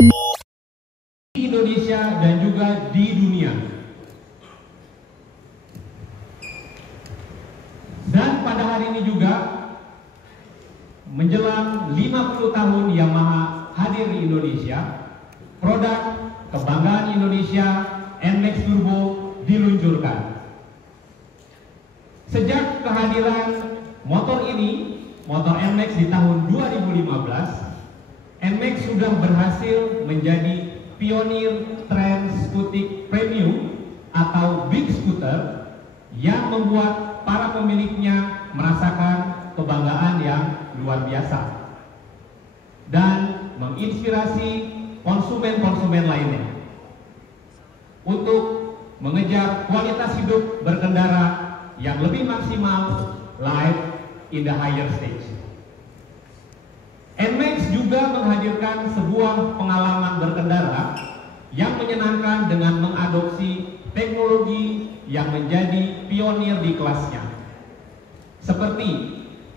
di Indonesia dan juga di dunia. Dan pada hari ini juga menjelang 50 tahun Yamaha hadir di Indonesia, produk kebanggaan Indonesia NMAX Turbo diluncurkan. Sejak kehadiran motor ini, motor NMAX di tahun 2015, NMAX sudah berhasil menjadi pionir tren skutik premium atau big scooter yang membuat para pemiliknya merasakan kebanggaan yang luar biasa dan menginspirasi konsumen-konsumen lainnya untuk mengejar kualitas hidup berkendara yang lebih maksimal, live in the higher stage. NMAX juga menghadirkan sebuah pengalaman berkendara yang menyenangkan dengan mengadopsi teknologi yang menjadi pionir di kelasnya, seperti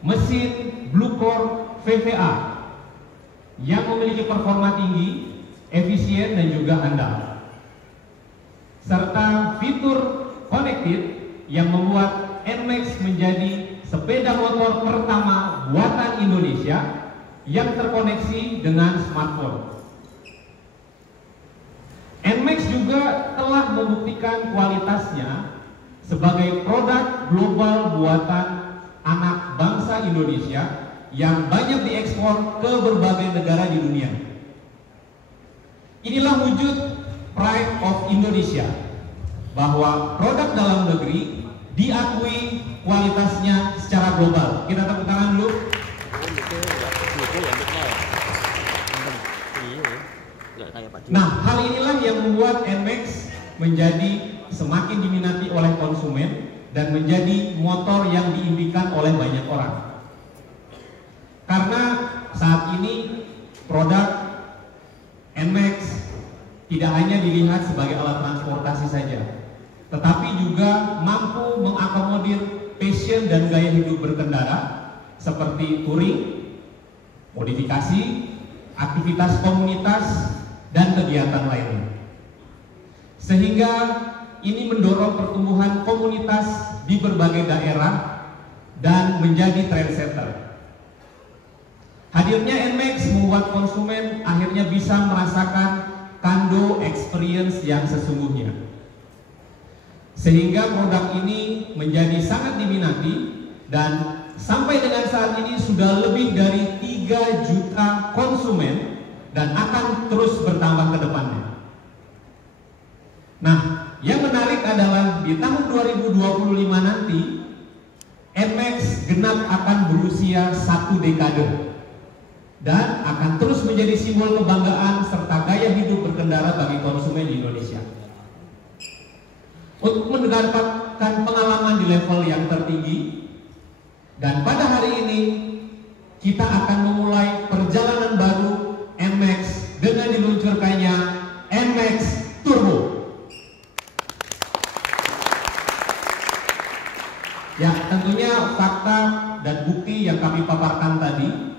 mesin Blue Core VVA yang memiliki performa tinggi, efisien dan juga andal, serta fitur connected yang membuat NMAX menjadi sepeda motor pertama buatan Indonesia yang terkoneksi dengan smartphone. NMAX juga telah membuktikan kualitasnya sebagai produk global buatan anak bangsa Indonesia yang banyak diekspor ke berbagai negara di dunia. Inilah wujud pride of Indonesia, bahwa produk dalam negeri diakui kualitasnya secara global. Kita tepuk tangan dulu. Nah, hal inilah yang membuat NMAX menjadi semakin diminati oleh konsumen dan menjadi motor yang diimpikan oleh banyak orang. Karena saat ini produk NMAX tidak hanya dilihat sebagai alat transportasi saja, tetapi juga mampu mengakomodir passion dan gaya hidup berkendara seperti touring, modifikasi, aktivitas komunitas, dan kegiatan lainnya. Sehingga ini mendorong pertumbuhan komunitas di berbagai daerah dan menjadi trendsetter. Hadirnya NMAX membuat konsumen akhirnya bisa merasakan Kando experience yang sesungguhnya. Sehingga produk ini menjadi sangat diminati dan sampai dengan saat ini sudah lebih dari 3 juta konsumen dan akan terus bertambah ke depannya. Nah, yang menarik adalah di tahun 2025 nanti NMAX genap akan berusia 1 dekade dan akan terus menjadi simbol kebanggaan serta gaya hidup berkendara bagi konsumen di Indonesia. Untuk mendapatkan pengalaman di level yang tertinggi, dan pada hari ini kita akan memulai perjalanan baru NMAX dengan diluncurkannya NMAX Turbo. Ya, tentunya fakta dan bukti yang kami paparkan tadi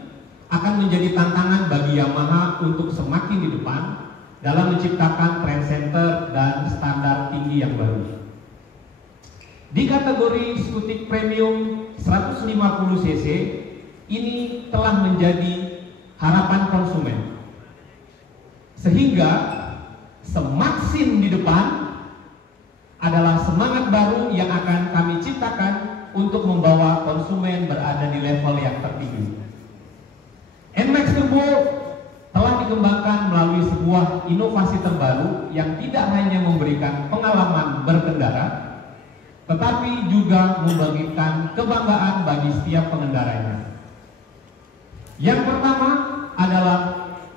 akan menjadi tantangan bagi Yamaha untuk semakin di depan dalam menciptakan trend center dan standar tinggi yang baru. Di kategori skutik premium 150 cc ini telah menjadi harapan konsumen, sehingga semaksim di depan adalah semangat baru yang akan kami ciptakan untuk membawa konsumen berada di level yang tertinggi. NMAX Turbo telah dikembangkan melalui sebuah inovasi terbaru yang tidak hanya memberikan pengalaman berkendara, tetapi juga membagikan kebanggaan bagi setiap pengendaranya. Yang pertama adalah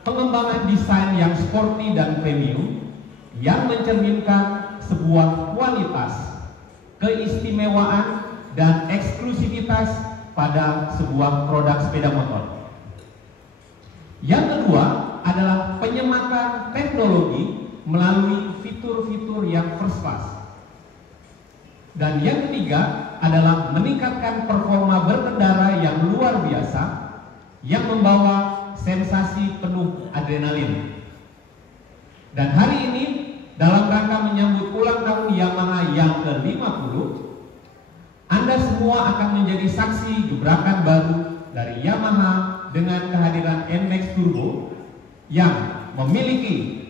pengembangan desain yang sporty dan premium yang mencerminkan sebuah kualitas, keistimewaan, dan eksklusivitas pada sebuah produk sepeda motor. Yang kedua adalah penyematan teknologi melalui fitur-fitur yang first class. Dan yang ketiga adalah meningkatkan performa berkendara yang luar biasa yang membawa sensasi penuh adrenalin. Dan hari ini dalam rangka menyambut ulang tahun Yamaha yang ke-50, Anda semua akan menjadi saksi gebrakan baru dari Yamaha dengan kehadiran NMAX Turbo yang memiliki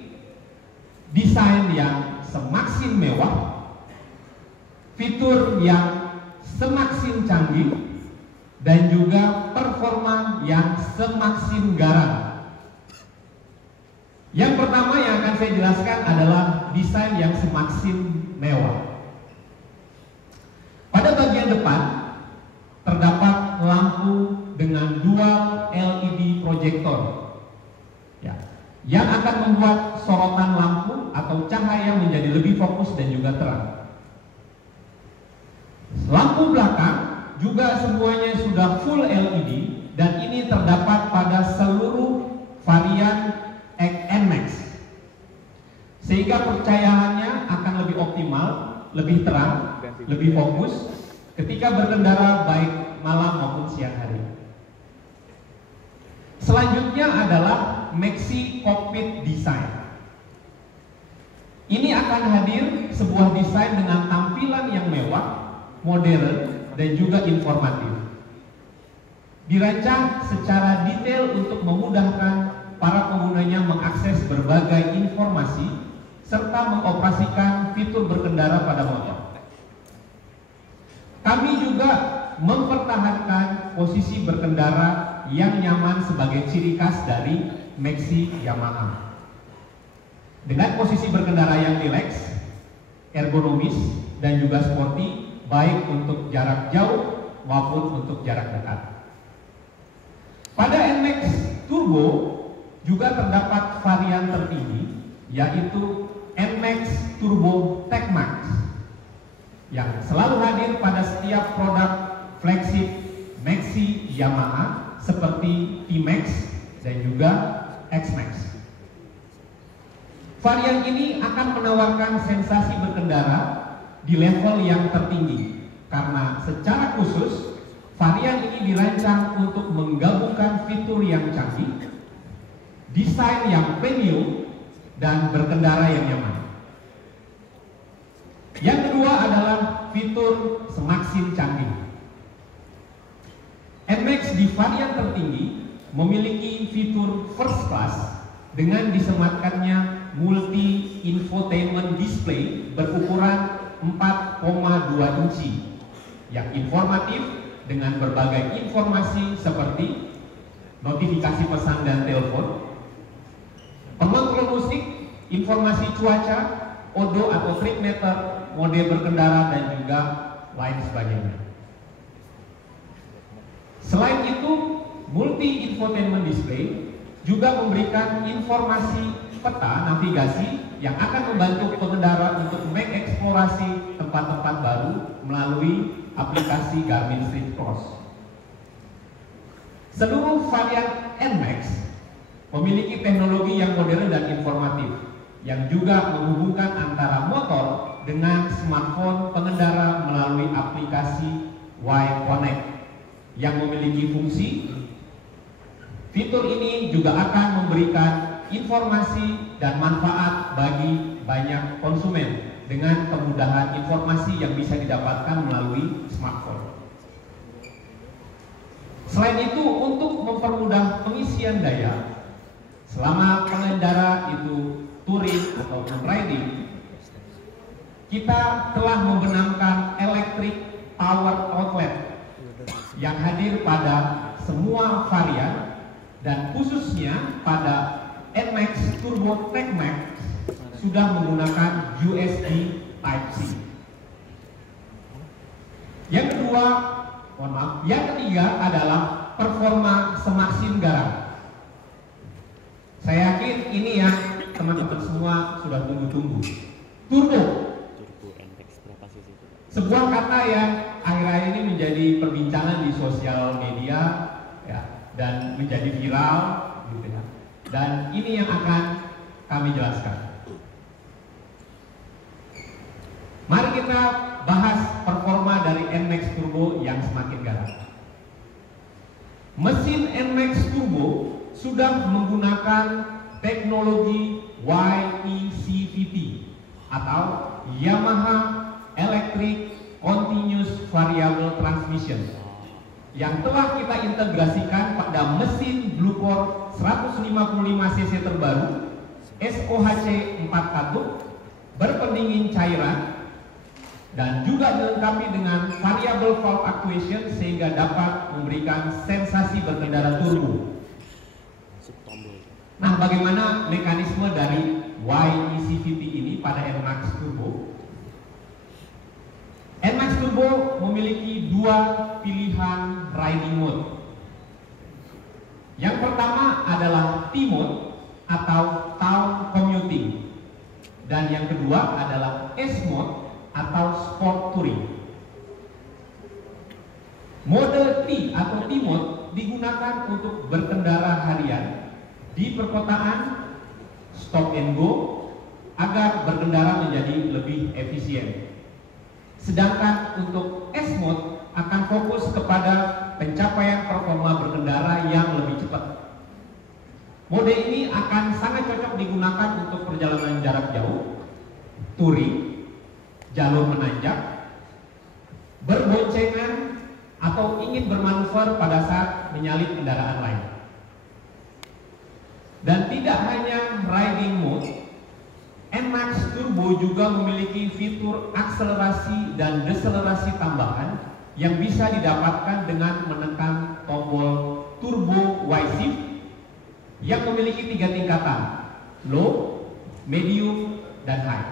desain yang semakin mewah, fitur yang semakin canggih, dan juga performa yang semakin garang. Yang pertama yang akan saya jelaskan adalah desain yang semakin mewah. Pada bagian depan terdapat lampu dengan dual LED proyektor, ya, yang akan membuat sorotan lampu atau cahaya menjadi lebih fokus dan juga terang. Lampu belakang juga semuanya sudah full LED dan ini terdapat pada seluruh varian NMAX, sehingga percayaannya akan lebih optimal, lebih terang, lebih fokus ketika berkendara baik malam maupun siang hari. Selanjutnya adalah Maxi Cockpit Design. Ini akan hadir sebuah desain dengan tampilan yang mewah, modern, dan juga informatif. Dirancang secara detail untuk memudahkan para penggunanya mengakses berbagai informasi serta mengoperasikan fitur berkendara pada motor. Kami juga mempertahankan posisi berkendara yang nyaman sebagai ciri khas dari Maxi Yamaha. Dengan posisi berkendara yang rileks, ergonomis, dan juga sporty, baik untuk jarak jauh maupun untuk jarak dekat. Pada NMAX Turbo juga terdapat varian tertinggi, yaitu NMAX Turbo TechMax, yang selalu hadir pada setiap produk flagship Maxi Yamaha seperti T-Max dan juga X-Max. Varian ini akan menawarkan sensasi berkendara di level yang tertinggi karena secara khusus varian ini dirancang untuk menggabungkan fitur yang canggih, desain yang premium, dan berkendara yang nyaman. Yang kedua adalah fitur semakin canggih. NMAX di varian tertinggi memiliki fitur first class dengan disematkannya multi infotainment display berukuran 4,2 inci yang informatif dengan berbagai informasi seperti notifikasi pesan dan telepon, pengontrol musik, informasi cuaca, odo atau trip meter, mode berkendara, dan juga lain sebagainya. Selain itu, multi infotainment display juga memberikan informasi peta navigasi yang akan membantu pengendara untuk mengeksplorasi tempat-tempat baru melalui aplikasi Garmin Street Cross. Seluruh varian NMAX memiliki teknologi yang modern dan informatif yang juga menghubungkan antara motor dengan smartphone pengendara melalui aplikasi Y-Connect yang memiliki fungsi. Fitur ini juga akan memberikan informasi dan manfaat bagi banyak konsumen dengan kemudahan informasi yang bisa didapatkan melalui smartphone. Selain itu, untuk mempermudah pengisian daya selama pengendara itu touring atau riding, kita telah membenamkan electric power outlet yang hadir pada semua varian dan khususnya pada NMAX Turbo TechMax sudah menggunakan USB Type-C. Yang kedua, yang ketiga adalah performa semakin garang. Saya yakin ini yang teman-teman semua sudah tunggu-tunggu. Turbo. Sebuah kata yang akhir-akhir ini menjadi perbincangan di sosial media, ya, dan menjadi viral, gitu ya. Dan ini yang akan kami jelaskan. Mari kita bahas performa dari NMAX Turbo yang semakin garang. Mesin NMAX Turbo sudah menggunakan teknologi YE atau Yamaha Electric Continuous Variable Transmission yang telah kita integrasikan pada mesin Blue Core 155 cc terbaru SOHC 4 katup berpendingin cairan dan juga dilengkapi dengan variable valve actuation sehingga dapat memberikan sensasi berkendara turbo. Nah, bagaimana mekanisme dari YECVT ini pada NMAX Turbo? NMAX Turbo memiliki dua pilihan riding mode. Yang pertama adalah T-mode atau town commuting, dan yang kedua adalah S-mode atau sport touring. Mode T atau T-mode digunakan untuk berkendara harian di perkotaan, stop and go, agar berkendara menjadi lebih efisien. Sedangkan untuk S-mode akan fokus kepada pencapaian performa berkendara yang lebih cepat. Mode ini akan sangat cocok digunakan untuk perjalanan jarak jauh, touring, jalur menanjak, berboncengan, atau ingin bermanuver pada saat menyalip kendaraan lain. Dan tidak hanya riding mode, NMAX Turbo juga memiliki fitur akselerasi dan deselerasi tambahan yang bisa didapatkan dengan menekan tombol turbo Y-shift yang memiliki 3 tingkatan, low, medium, dan high.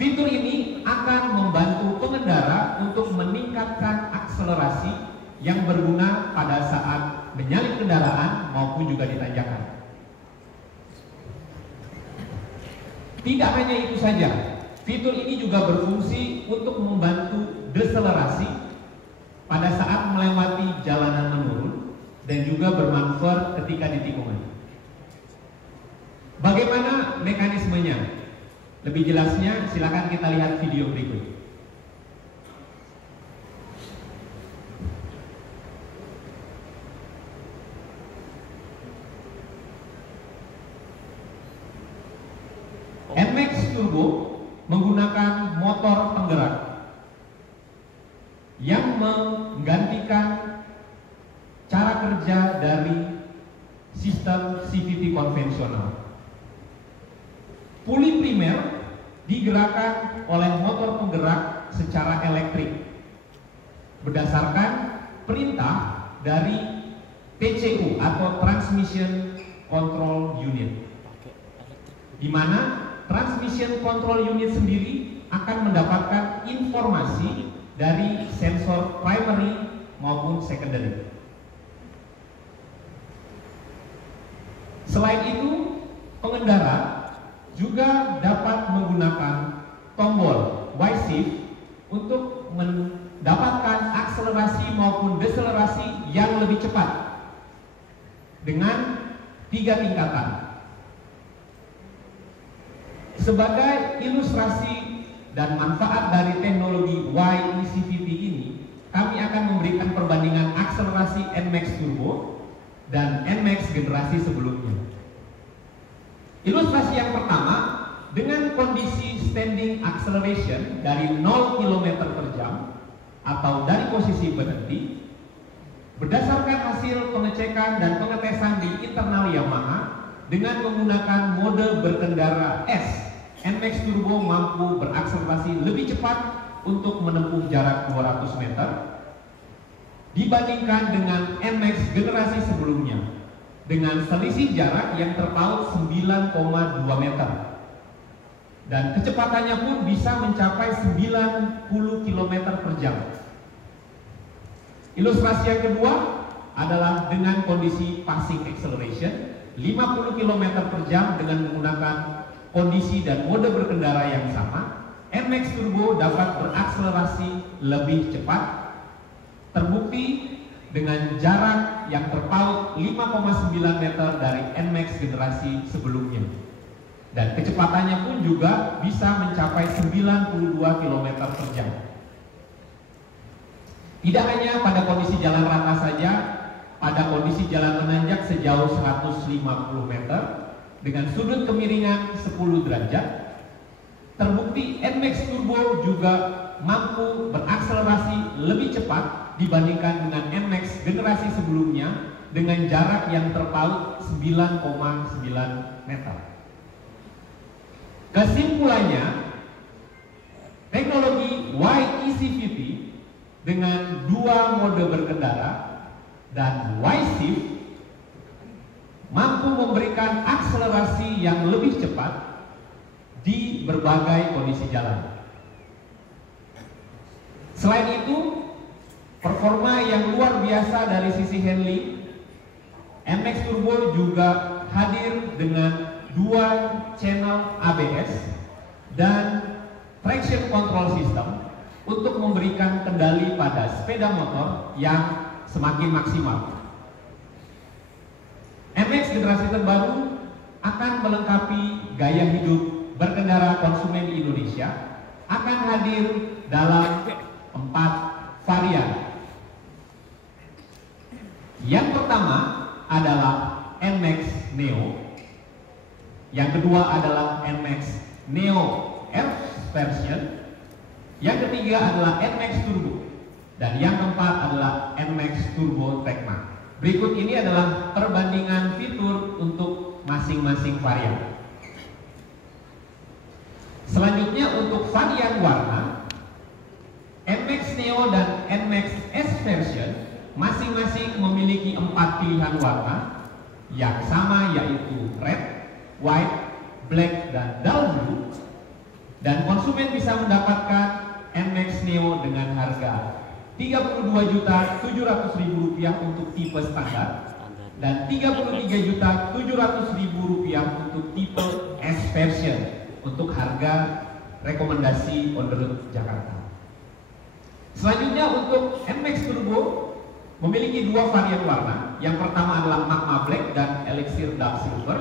Fitur ini akan membantu pengendara untuk meningkatkan akselerasi yang berguna pada saat menyalip kendaraan maupun juga di tanjakan. Tidak hanya itu saja, fitur ini juga berfungsi untuk membantu deselerasi pada saat melewati jalanan menurun dan juga bermanuver ketika di tikungan. Bagaimana mekanismenya? Lebih jelasnya silakan kita lihat video berikut. NMAX Turbo menggunakan motor penggerak yang menggantikan cara kerja dari sistem CVT konvensional. Puli primer digerakkan oleh motor penggerak secara elektrik berdasarkan perintah dari TCU atau Transmission Control Unit, di mana Transmission Control Unit sendiri akan mendapatkan informasi dari sensor primary maupun secondary. Selain itu, pengendara juga dapat menggunakan tombol Y-shift untuk mendapatkan akselerasi maupun deselerasi yang lebih cepat dengan 3 tingkatan. Sebagai ilustrasi dan manfaat dari teknologi YECVT ini, kami akan memberikan perbandingan akselerasi NMAX Turbo dan NMAX generasi sebelumnya. Ilustrasi yang pertama, dengan kondisi standing acceleration dari 0 km per jam atau dari posisi berhenti, berdasarkan hasil pengecekan dan pengetesan di internal Yamaha dengan menggunakan mode berkendara S, NMAX Turbo mampu berakselerasi lebih cepat untuk menempuh jarak 200 meter dibandingkan dengan NMAX generasi sebelumnya dengan selisih jarak yang terpaut 9,2 meter, dan kecepatannya pun bisa mencapai 90 km per jam. Ilustrasi yang kedua adalah dengan kondisi passing acceleration 50 km per jam dengan menggunakan kondisi dan mode berkendara yang sama, NMAX Turbo dapat berakselerasi lebih cepat, terbukti dengan jarak yang terpaut 5,9 meter dari NMAX generasi sebelumnya, dan kecepatannya pun juga bisa mencapai 92 km per jam. Tidak hanya pada kondisi jalan rata saja, pada kondisi jalan menanjak sejauh 150 meter dengan sudut kemiringan 10 derajat, terbukti NMAX Turbo juga mampu berakselerasi lebih cepat dibandingkan dengan NMAX generasi sebelumnya dengan jarak yang terpaut 9,9 meter. Kesimpulannya, teknologi YECVT dengan dua mode berkendara dan Y-Shift mampu memberikan akselerasi yang lebih cepat di berbagai kondisi jalan. Selain itu, performa yang luar biasa dari sisi handling, NMAX Turbo juga hadir dengan dua channel ABS dan traction control system untuk memberikan kendali pada sepeda motor yang semakin maksimal. NMAX generasi terbaru akan melengkapi gaya hidup berkendara konsumen di Indonesia, akan hadir dalam 4 varian. Yang pertama adalah NMAX Neo, yang kedua adalah NMAX Neo R version, yang ketiga adalah NMAX Turbo, dan yang keempat adalah NMAX Turbo TechMark. Berikut ini adalah perbandingan fitur untuk masing-masing varian. Selanjutnya untuk varian warna, NMAX Neo dan NMAX S version masing-masing memiliki 4 pilihan warna yang sama, yaitu red, white, black, dan dull blue, dan konsumen bisa mendapatkan NMAX Neo dengan harga Rp32.700.000 untuk tipe standar dan Rp33.700.000 untuk tipe S version untuk harga rekomendasi on the road Jakarta. Selanjutnya untuk NMAX Turbo memiliki dua varian warna. Yang pertama adalah Magma Black dan Elixir Dark Silver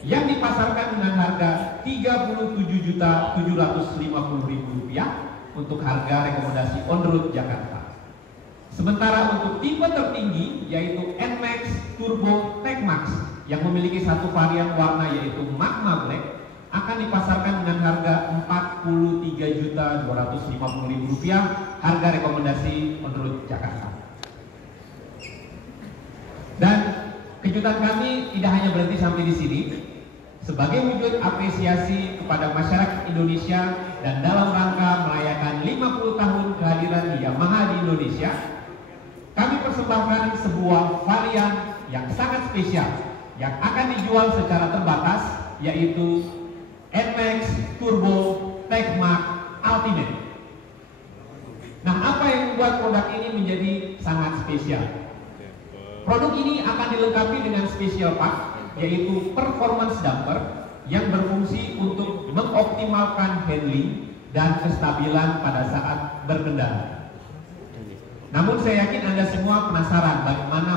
yang dipasarkan dengan harga Rp37.750.000 untuk harga rekomendasi on the road Jakarta. Sementara untuk tipe tertinggi yaitu NMAX Turbo TechMark yang memiliki satu varian warna yaitu Magma Black akan dipasarkan dengan harga Rp43.250.000 harga rekomendasi on the road Jakarta. Dan kejutan kami tidak hanya berhenti sampai di sini. Sebagai wujud apresiasi kepada masyarakat Indonesia dan dalam rangka merayakan 50 tahun kehadiran Yamaha di Indonesia, kami persembahkan sebuah varian yang sangat spesial yang akan dijual secara terbatas, yaitu NMAX Turbo TechMark Ultimate. Nah, apa yang membuat produk ini menjadi sangat spesial? Produk ini akan dilengkapi dengan special part, yaitu performance damper yang berfungsi untuk mengoptimalkan handling dan kestabilan pada saat berkendara. Namun saya yakin Anda semua penasaran bagaimana